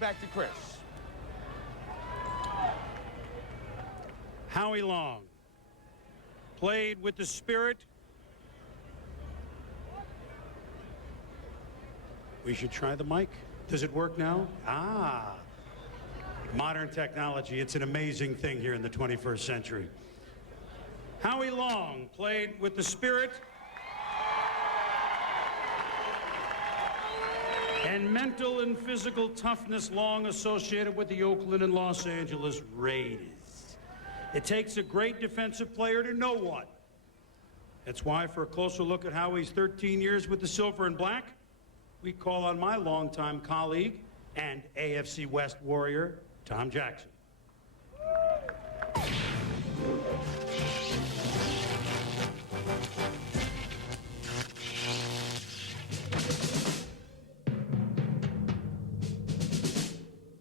back to Chris. Howie Long played with the spirit. We should try the mic. Does it work now? Ah, modern technology. It's an amazing thing here in the 21st century. Howie Long played with the spirit and mental and physical toughness long associated with the Oakland and Los Angeles Raiders. It takes a great defensive player to know one. That's why, for a closer look at Howie's 13 years with the Silver and Black, we call on my longtime colleague and AFC West warrior, Tom Jackson.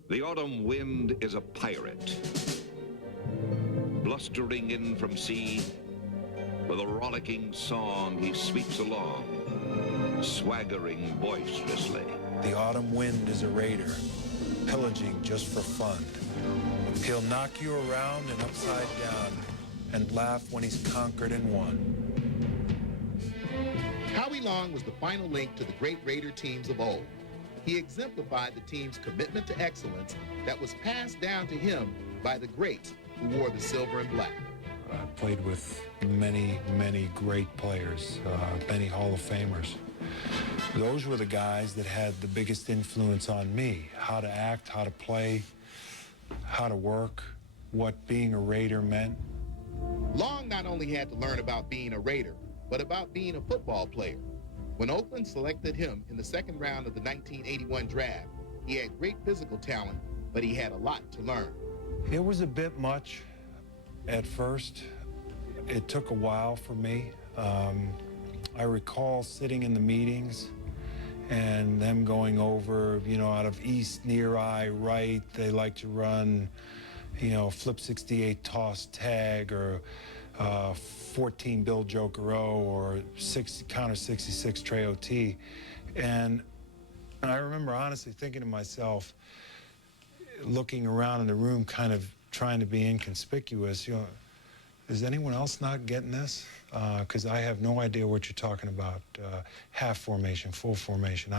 The autumn wind is a pirate, blustering in from sea. With a rollicking song, he sweeps along, swaggering boisterously. The autumn wind is a raider, pillaging just for fun. He'll knock you around and upside down and laugh when he's conquered and won. Howie Long was the final link to the great Raider teams of old. He exemplified the team's commitment to excellence that was passed down to him by the greats who wore the silver and black. I played with many, many great players, many Hall of Famers. Those were the guys that had the biggest influence on me, how to act, how to play, how to work, what being a Raider meant. Long not only had to learn about being a Raider, but about being a football player. When Oakland selected him in the second round of the 1981 draft, he had great physical talent, but he had a lot to learn. It was a bit much at first. It took a while for me. I recall sitting in the meetings and them going over, out of east, near eye, right, they like to run, flip 68 toss tag or 14 Bill Joker O or counter 66 Trey OT. And I remember honestly thinking to myself, looking around in the room, kind of trying to be inconspicuous, is anyone else not getting this? Because I have no idea what you're talking about. Half formation, full formation.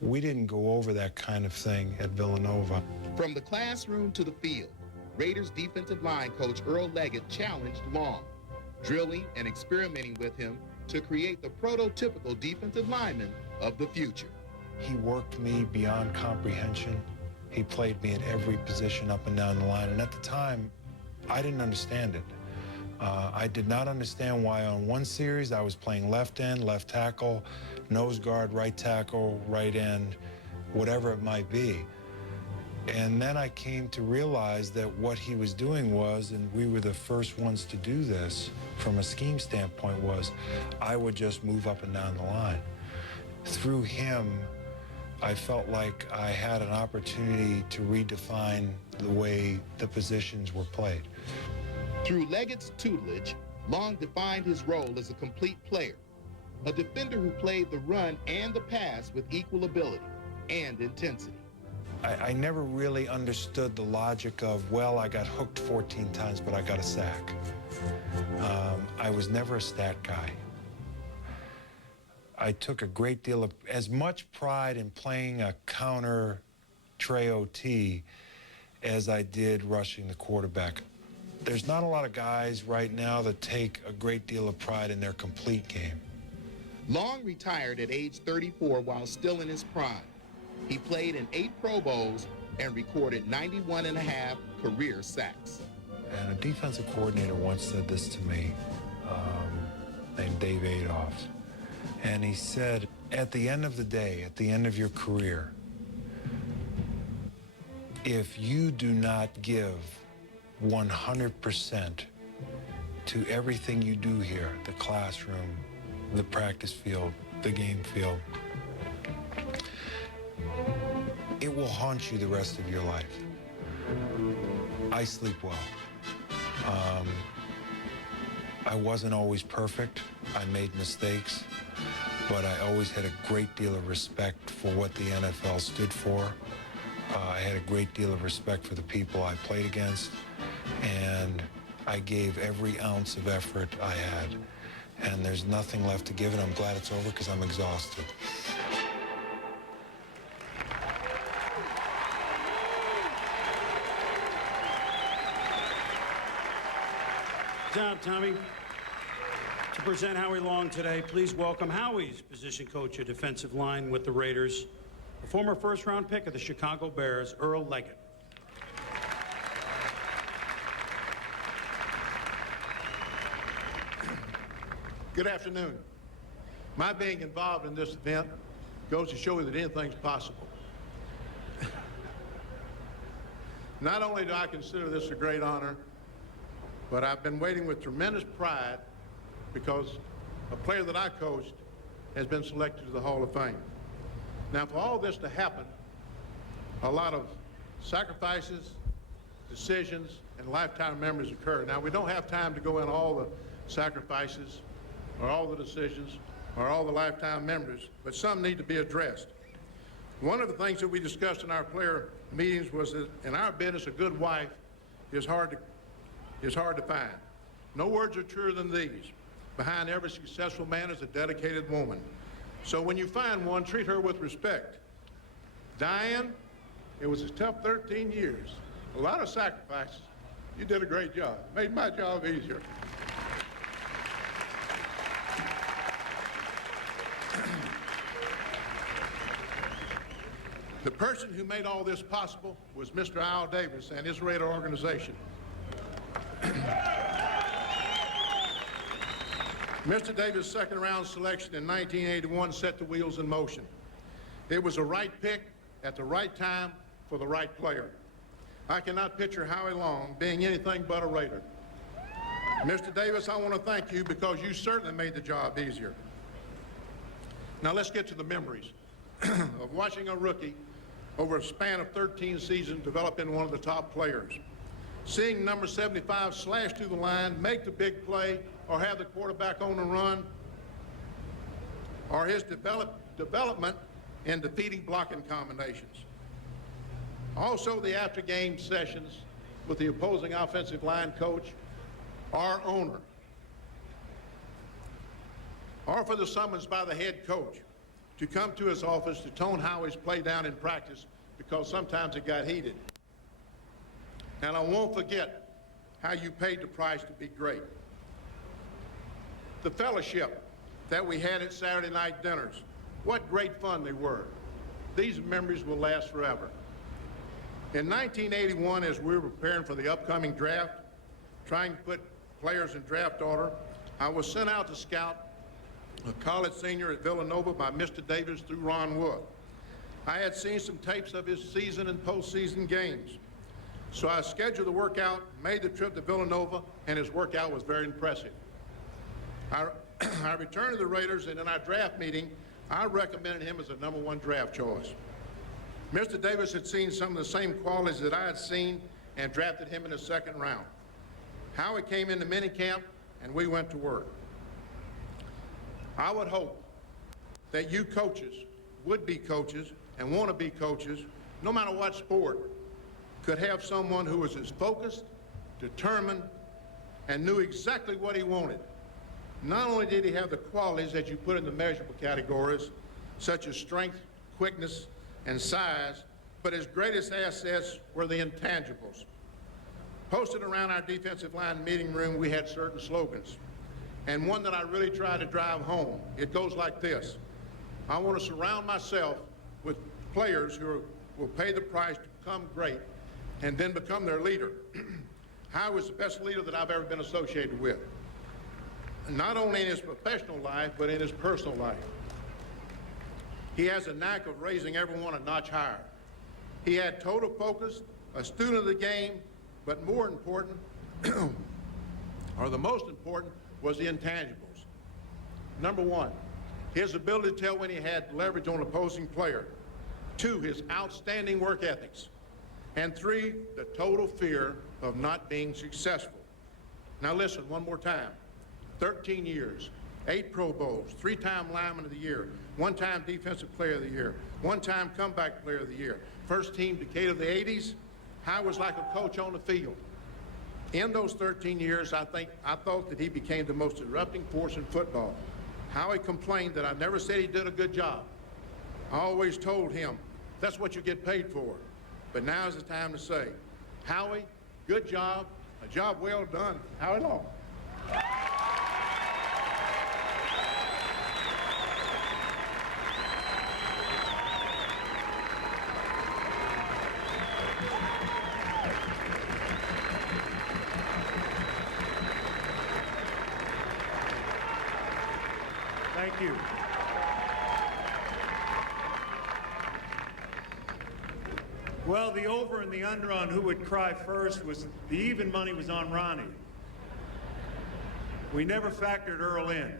We didn't go over that kind of thing at Villanova. From the classroom to the field, Raiders defensive line coach Earl Leggett challenged Long, drilling and experimenting with him to create the prototypical defensive lineman of the future. He worked me beyond comprehension. He played me at every position up and down the line. And at the time, I didn't understand it. I did not understand why on one series I was playing left end, left tackle, nose guard, right tackle, right end, whatever it might be. And then I came to realize that what he was doing was, and we were the first ones to do this from a scheme standpoint, was I would just move up and down the line. Through him, I felt like I had an opportunity to redefine the way the positions were played. Through Leggett's tutelage, Long defined his role as a complete player, a defender who played the run and the pass with equal ability and intensity. I never really understood the logic of, well, I got hooked 14 times, but I got a sack. I was never a stat guy. I took a great deal of, as much pride in playing a counter Trey OT as I did rushing the quarterback. There's not a lot of guys right now that take a great deal of pride in their complete game. Long retired at age 34 while still in his prime. He played in 8 Pro Bowls and recorded 91.5 career sacks. And a defensive coordinator once said this to me, named Dave Adolph. And he said, at the end of the day, at the end of your career, if you do not give 100% to everything you do here, the classroom, the practice field, the game field, it will haunt you the rest of your life. I sleep well. I wasn't always perfect. I made mistakes, but I always had a great deal of respect for what the NFL stood for. I had a great deal of respect for the people I played against, and I gave every ounce of effort I had. And there's nothing left to give, and I'm glad it's over because I'm exhausted. Down, Tommy. To present Howie Long today, please welcome Howie's position coach of defensive line with the Raiders, a former first-round pick of the Chicago Bears, Earl Leggett. Good afternoon. My being involved in this event goes to show you that anything's possible. Not only do I consider this a great honor, but I've been waiting with tremendous pride because a player that I coached has been selected to the Hall of Fame. Now, for all this to happen, a lot of sacrifices, decisions, and lifetime memories occur. Now, we don't have time to go into all the sacrifices or all the decisions or all the lifetime memories, but some need to be addressed. One of the things that we discussed in our player meetings was that in our business, a good wife is hard to find. No words are truer than these. Behind every successful man is a dedicated woman. So when you find one, treat her with respect. Diane, it was a tough 13 years. A lot of sacrifices. You did a great job. Made my job easier. The person who made all this possible was Mr. Al Davis and his Raider organization. Mr. Davis' second-round selection in 1981 set the wheels in motion. It was a right pick at the right time for the right player. I cannot picture Howie Long being anything but a Raider. Mr. Davis, I want to thank you because you certainly made the job easier. Now let's get to the memories of watching a rookie over a span of 13 seasons develop into one of the top players. Seeing number 75 slash through the line, make the big play, or have the quarterback on the run, or his development in defeating blocking combinations. Also the after-game sessions with the opposing offensive line coach, our owner, or for the summons by the head coach to come to his office to tone Howie's play down in practice because sometimes it got heated. And I won't forget how you paid the price to be great. The fellowship that we had at Saturday night dinners, what great fun they were. These memories will last forever. In 1981, as we were preparing for the upcoming draft, trying to put players in draft order, I was sent out to scout a college senior at Villanova by Mr. Davis through Ron Wood. I had seen some tapes of his season and postseason games. So I scheduled the workout, made the trip to Villanova, and his workout was very impressive. I returned to the Raiders, and in our draft meeting, I recommended him as a #1 draft choice. Mr. Davis had seen some of the same qualities that I had seen and drafted him in the second round. Howie came into minicamp, and we went to work. I would hope that you coaches, would-be coaches, and want-to-be coaches, no matter what sport, could have someone who was as focused, determined, and knew exactly what he wanted. Not only did he have the qualities that you put in the measurable categories, such as strength, quickness, and size, but his greatest assets were the intangibles. Posted around our defensive line meeting room, we had certain slogans, and one that I really try to drive home. It goes like this: I want to surround myself with players who will pay the price to become great and then become their leader. Howie was the best leader that I've ever been associated with, not only in his professional life, but in his personal life. He has a knack of raising everyone a notch higher. He had total focus, a student of the game, but more important, or the most important, was the intangibles. #1, his ability to tell when he had leverage on an opposing player. 2, his outstanding work ethics. And 3, the total fear of not being successful. Now listen one more time. 13 years, 8 Pro Bowls, 3-time Lineman of the Year, 1-time Defensive Player of the Year, 1-time Comeback Player of the Year, first team Decatur of the 80s. Howie was like a coach on the field. In those 13 years, I thought that he became the most disrupting force in football. Howie complained that I never said he did a good job. I always told him, that's what you get paid for. But now is the time to say, Howie, good job, a job well done. Howie Long. Thank you. Well, the over and the under on who would cry first was, the even money was on Ronnie. We never factored Earl in.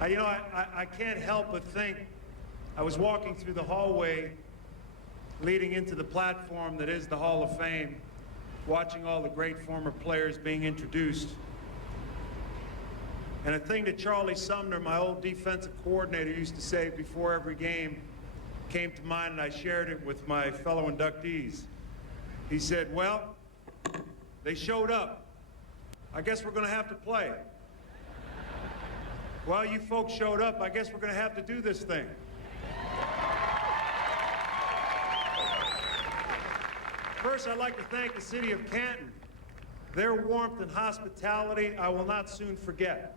I can't help but think, I was walking through the hallway leading into the platform that is the Hall of Fame, watching all the great former players being introduced. And a thing that Charlie Sumner, my old defensive coordinator, used to say before every game came to mind, and I shared it with my fellow inductees. He said, well, they showed up. I guess we're going to have to play. Well, you folks showed up. I guess we're going to have to do this thing. First, I'd like to thank the city of Canton. Their warmth and hospitality I will not soon forget.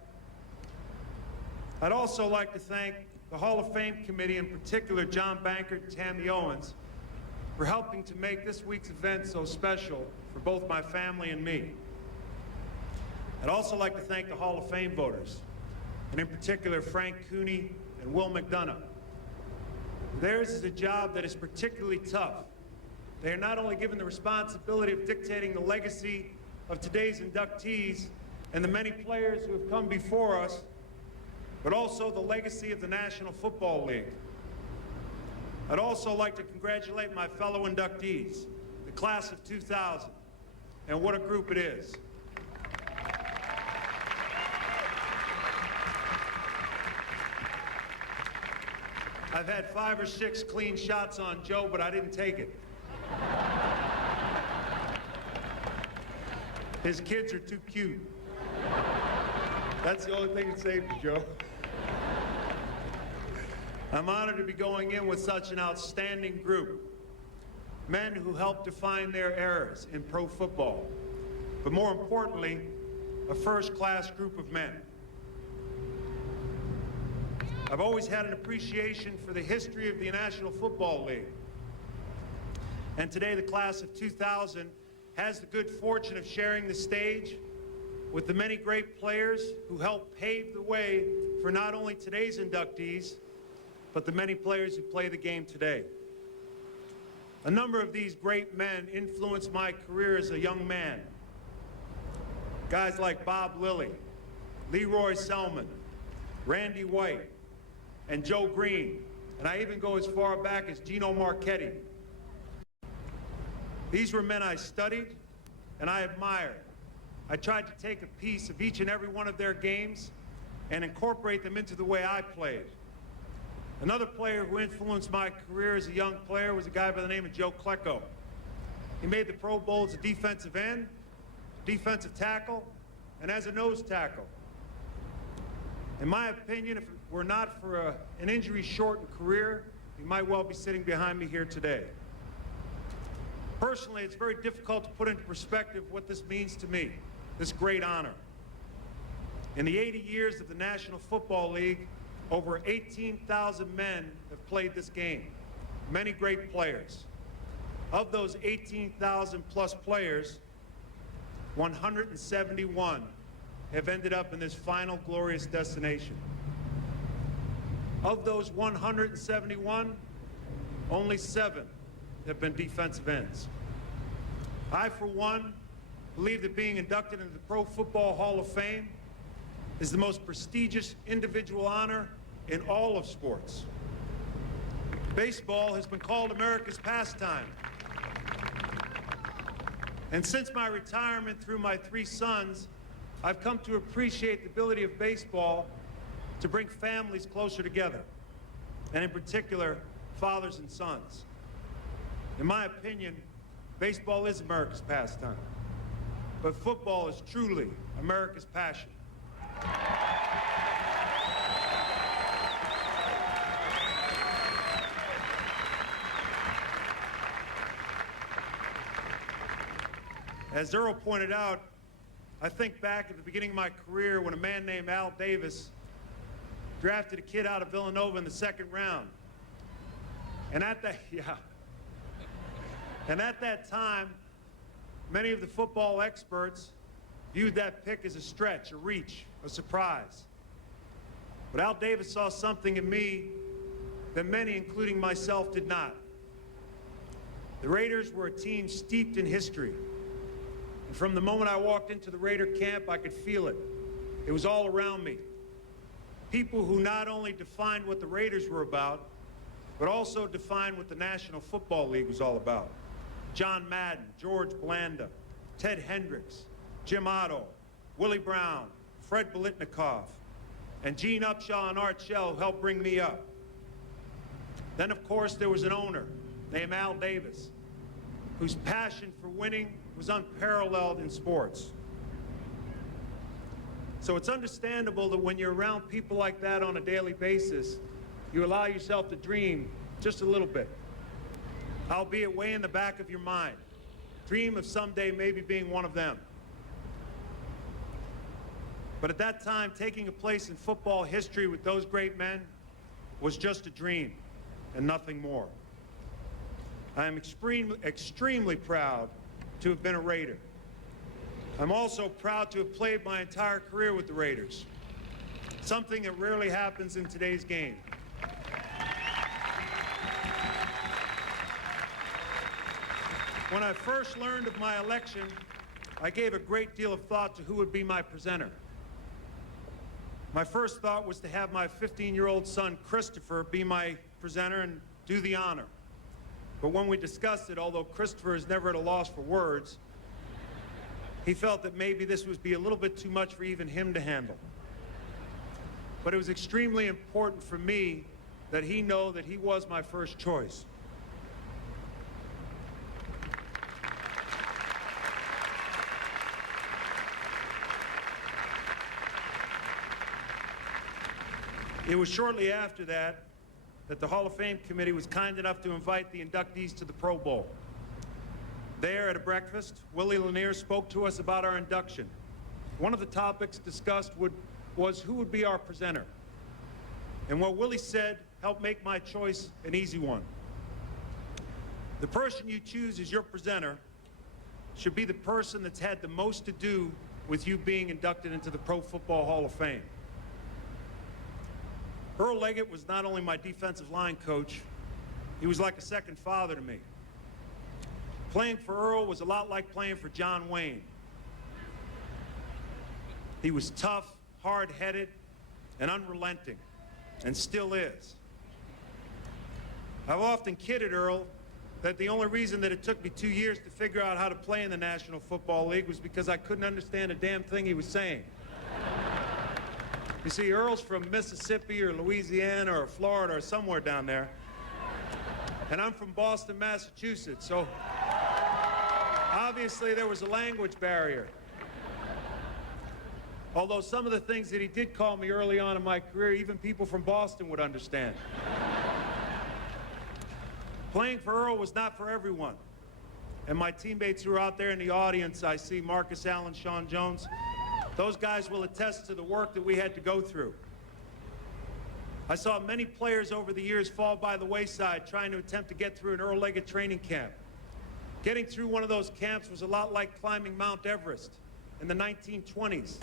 I'd also like to thank the Hall of Fame Committee, in particular John Bankert and Tammy Owens, for helping to make this week's event so special for both my family and me. I'd also like to thank the Hall of Fame voters, and in particular Frank Cooney and Will McDonough. Theirs is a job that is particularly tough. They are not only given the responsibility of dictating the legacy of today's inductees and the many players who have come before us, but also the legacy of the National Football League. I'd also like to congratulate my fellow inductees, the class of 2000, and what a group it is. I've had 5 or 6 clean shots on Joe, but I didn't take it. His kids are too cute. That's the only thing that saved you, Joe. I'm honored to be going in with such an outstanding group. Men who helped define their eras in pro football. But more importantly, a first-class group of men. I've always had an appreciation for the history of the National Football League. And today, the class of 2000 has the good fortune of sharing the stage with the many great players who helped pave the way for not only today's inductees, but the many players who play the game today. A number of these great men influenced my career as a young man. Guys like Bob Lilly, Leroy Selman, Randy White, and Joe Green, and I even go as far back as Gino Marchetti. These were men I studied and I admired. I tried to take a piece of each and every one of their games and incorporate them into the way I played. Another player who influenced my career as a young player was a guy by the name of Joe Klecko. He made the Pro Bowl as a defensive end, defensive tackle, and as a nose tackle. In my opinion, if it were not for an injury-shortened career, he might well be sitting behind me here today. Personally, it's very difficult to put into perspective what this means to me, this great honor. In the 80 years of the National Football League, over 18,000 men have played this game, many great players. Of those 18,000 plus players, 171 have ended up in this final glorious destination. Of those 171, only 7 have been defensive ends. I, for one, believe that being inducted into the Pro Football Hall of Fame is the most prestigious individual honor in all of sports. Baseball has been called America's pastime. And since my retirement through my 3 sons, I've come to appreciate the ability of baseball to bring families closer together, and in particular, fathers and sons. In my opinion, baseball is America's pastime, but football is truly America's passion. As Earl pointed out, I think back at the beginning of my career when a man named Al Davis drafted a kid out of Villanova in the 2nd round. And at that time, many of the football experts viewed that pick as a stretch, a reach, a surprise. But Al Davis saw something in me that many, including myself, did not. The Raiders were a team steeped in history. And from the moment I walked into the Raider camp, I could feel it. It was all around me. People who not only defined what the Raiders were about, but also defined what the National Football League was all about. John Madden, George Blanda, Ted Hendricks, Jim Otto, Willie Brown, Fred Biletnikoff, and Gene Upshaw and Art Shell helped bring me up. Then, of course, there was an owner named Al Davis, whose passion for winning was unparalleled in sports. So it's understandable that when you're around people like that on a daily basis, you allow yourself to dream just a little bit, albeit way in the back of your mind. Dream of someday maybe being one of them. But at that time, taking a place in football history with those great men was just a dream and nothing more. I am extremely proud to have been a Raider. I'm also proud to have played my entire career with the Raiders, something that rarely happens in today's game. When I first learned of my election, I gave a great deal of thought to who would be my presenter. My first thought was to have my 15-year-old son, Christopher, be my presenter and do the honor. But when we discussed it, although Christopher is never at a loss for words, he felt that maybe this would be a little bit too much for even him to handle. But it was extremely important for me that he know that he was my first choice. It was shortly after that the Hall of Fame committee was kind enough to invite the inductees to the Pro Bowl. There at a breakfast, Willie Lanier spoke to us about our induction. One of the topics discussed was who would be our presenter. And what Willie said helped make my choice an easy one. The person you choose as your presenter should be the person that's had the most to do with you being inducted into the Pro Football Hall of Fame. Earl Leggett was not only my defensive line coach, he was like a second father to me. Playing for Earl was a lot like playing for John Wayne. He was tough, hard-headed, and unrelenting, and still is. I've often kidded Earl that the only reason that it took me 2 years to figure out how to play in the National Football League was because I couldn't understand a damn thing he was saying. You see, Earl's from Mississippi or Louisiana or Florida or somewhere down there, and I'm from Boston, Massachusetts, so obviously there was a language barrier. Although some of the things that he did call me early on in my career, even people from Boston would understand. Playing for Earl was not for everyone. And my teammates who are out there in the audience, I see Marcus Allen, Sean Jones, those guys will attest to the work that we had to go through. I saw many players over the years fall by the wayside trying to attempt to get through an Earl Leggett training camp. Getting through one of those camps was a lot like climbing Mount Everest in the 1920s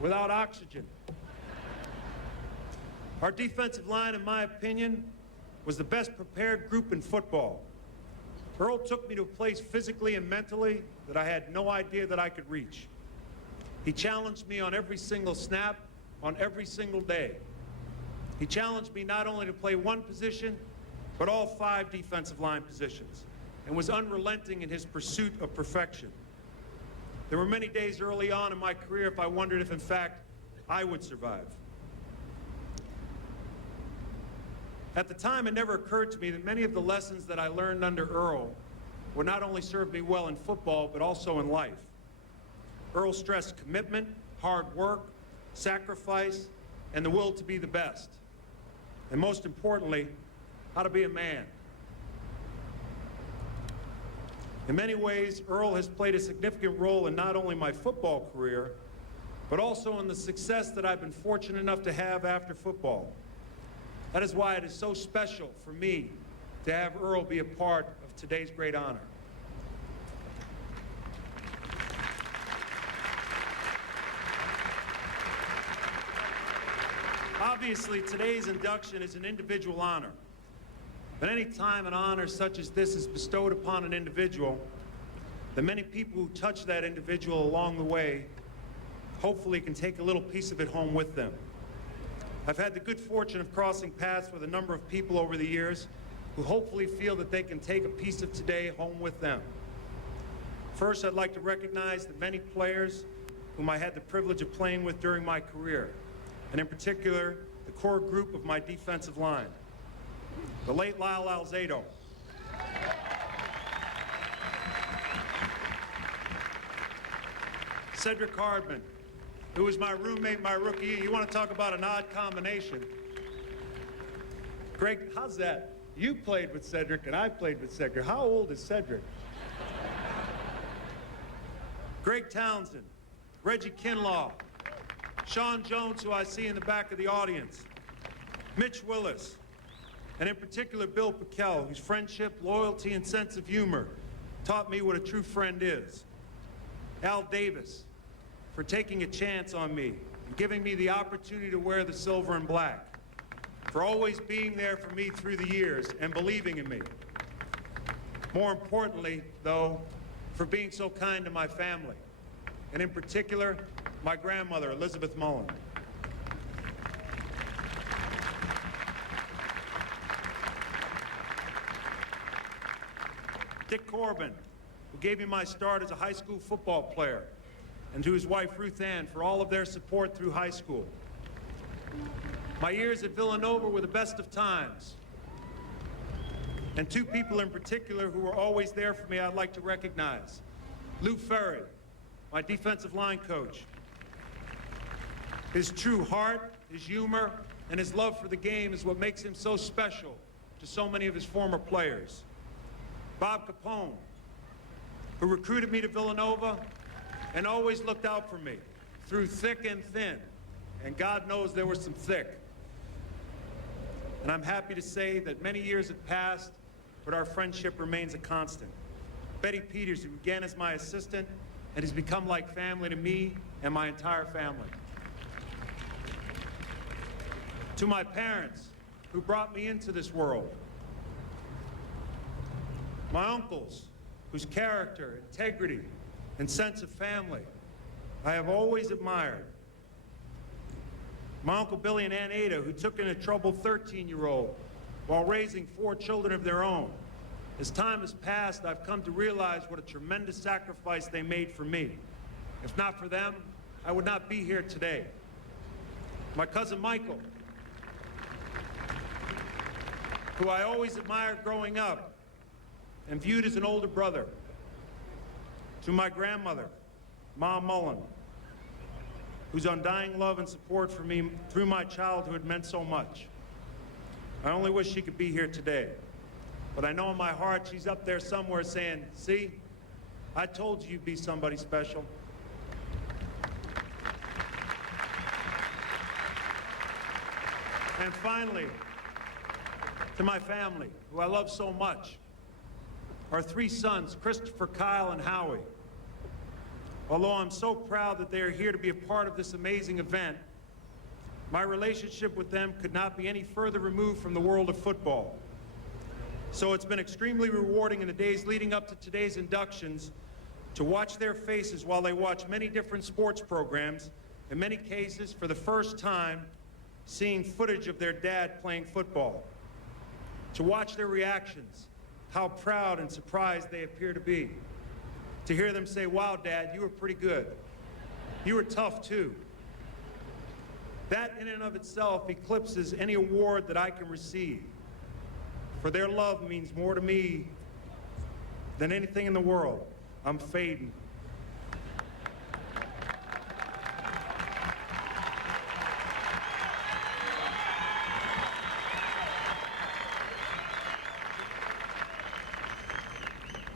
without oxygen. Our defensive line, in my opinion, was the best prepared group in football. Earl took me to a place physically and mentally that I had no idea that I could reach. He challenged me on every single snap, on every single day. He challenged me not only to play one position, but all 5 defensive line positions. and was unrelenting in his pursuit of perfection. There were many days early on in my career if I wondered if, in fact, I would survive. At the time, it never occurred to me that many of the lessons that I learned under Earl would not only serve me well in football, but also in life. Earl stressed commitment, hard work, sacrifice, and the will to be the best. And most importantly, how to be a man. In many ways, Earl has played a significant role in not only my football career, but also in the success that I've been fortunate enough to have after football. That is why it is so special for me to have Earl be a part of today's great honor. Obviously, today's induction is an individual honor. But any time an honor such as this is bestowed upon an individual, the many people who touch that individual along the way hopefully can take a little piece of it home with them. I've had the good fortune of crossing paths with a number of people over the years who hopefully feel that they can take a piece of today home with them. First, I'd like to recognize the many players whom I had the privilege of playing with during my career, and in particular, the core group of my defensive line. The late Lyle Alzado, Cedric Hardman, who was my roommate my rookie year. You want to talk about an odd combination. Greg, how's that? You played with Cedric and I played with Cedric. How old is Cedric? Greg Townsend, Reggie Kinlaw, Sean Jones, who I see in the back of the audience, Mitch Willis, and in particular Bill Pickell, whose friendship, loyalty, and sense of humor taught me what a true friend is. Al Davis, for taking a chance on me and giving me the opportunity to wear the silver and black, for always being there for me through the years and believing in me. More importantly, though, for being so kind to my family, and in particular, my grandmother, Elizabeth Mullen. Dick Corbin, who gave me my start as a high school football player, and to his wife, Ruth Ann, for all of their support through high school. My years at Villanova were the best of times. And two people in particular who were always there for me I'd like to recognize. Lou Ferry, my defensive line coach. His true heart, his humor, and his love for the game is what makes him so special to so many of his former players. Bob Capone, who recruited me to Villanova and always looked out for me through thick and thin, and God knows there was some thick. And I'm happy to say that many years have passed, but our friendship remains a constant. Betty Peters, who began as my assistant and has become like family to me and my entire family. To my parents, who brought me into this world. My uncles, whose character, integrity, and sense of family I have always admired. My Uncle Billy and Aunt Ada, who took in a troubled 13-year-old while raising 4 children of their own. As time has passed, I've come to realize what a tremendous sacrifice they made for me. If not for them, I would not be here today. My cousin Michael, who I always admired growing up and viewed as an older brother. To my grandmother, Ma Mullen, whose undying love and support for me through my childhood meant so much. I only wish she could be here today. But I know in my heart she's up there somewhere saying, see, I told you you'd be somebody special. And finally, to my family, who I love so much, our 3 sons, Christopher, Kyle, and Howie. Although I'm so proud that they are here to be a part of this amazing event, my relationship with them could not be any further removed from the world of football. So it's been extremely rewarding in the days leading up to today's inductions to watch their faces while they watch many different sports programs, in many cases for the first time seeing footage of their dad playing football. To watch their reactions how proud and surprised they appear to be. To hear them say, wow, Dad, you were pretty good. You were tough, too. That in and of itself eclipses any award that I can receive. For their love means more to me than anything in the world. I'm fading.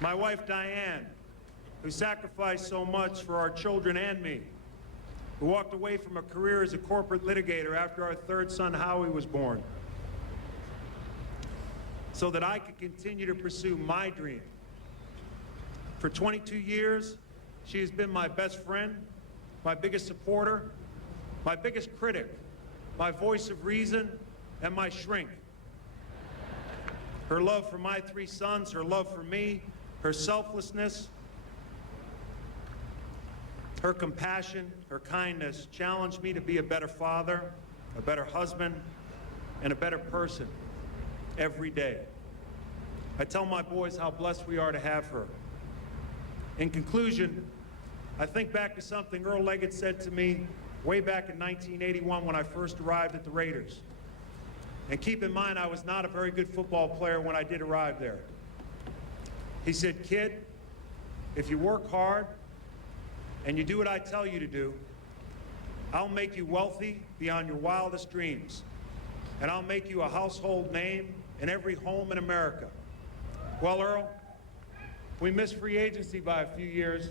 My wife, Diane, who sacrificed so much for our children and me, who walked away from a career as a corporate litigator after our third son, Howie, was born, so that I could continue to pursue my dream. For 22 years, she has been my best friend, my biggest supporter, my biggest critic, my voice of reason, and my shrink. Her love for my 3 sons, her love for me, her selflessness, her compassion, her kindness challenged me to be a better father, a better husband, and a better person every day. I tell my boys how blessed we are to have her. In conclusion, I think back to something Earl Leggett said to me way back in 1981 when I first arrived at the Raiders. And keep in mind, I was not a very good football player when I did arrive there. He said, kid, if you work hard and you do what I tell you to do, I'll make you wealthy beyond your wildest dreams. And I'll make you a household name in every home in America. Well, Earl, we missed free agency by a few years,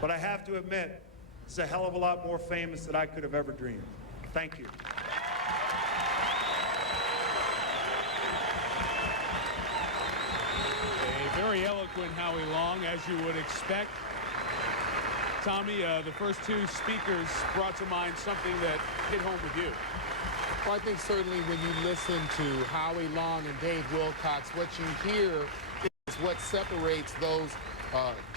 but I have to admit, it's a hell of a lot more famous than I could have ever dreamed. Thank you. Very eloquent Howie Long, as you would expect. Tommy, the first 2 speakers brought to mind something that hit home with you. Well, I think certainly when you listen to Howie Long and Dave Wilcox, what you hear is what separates those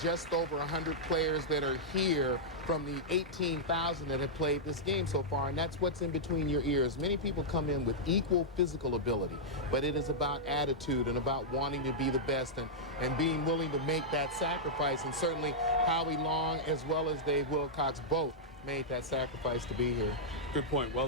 just over 100 players that are here from the 18,000 that have played this game so far, and that's what's in between your ears. Many people come in with equal physical ability, but it is about attitude and about wanting to be the best and being willing to make that sacrifice, and certainly Howie Long as well as Dave Wilcox both made that sacrifice to be here. Good point. Well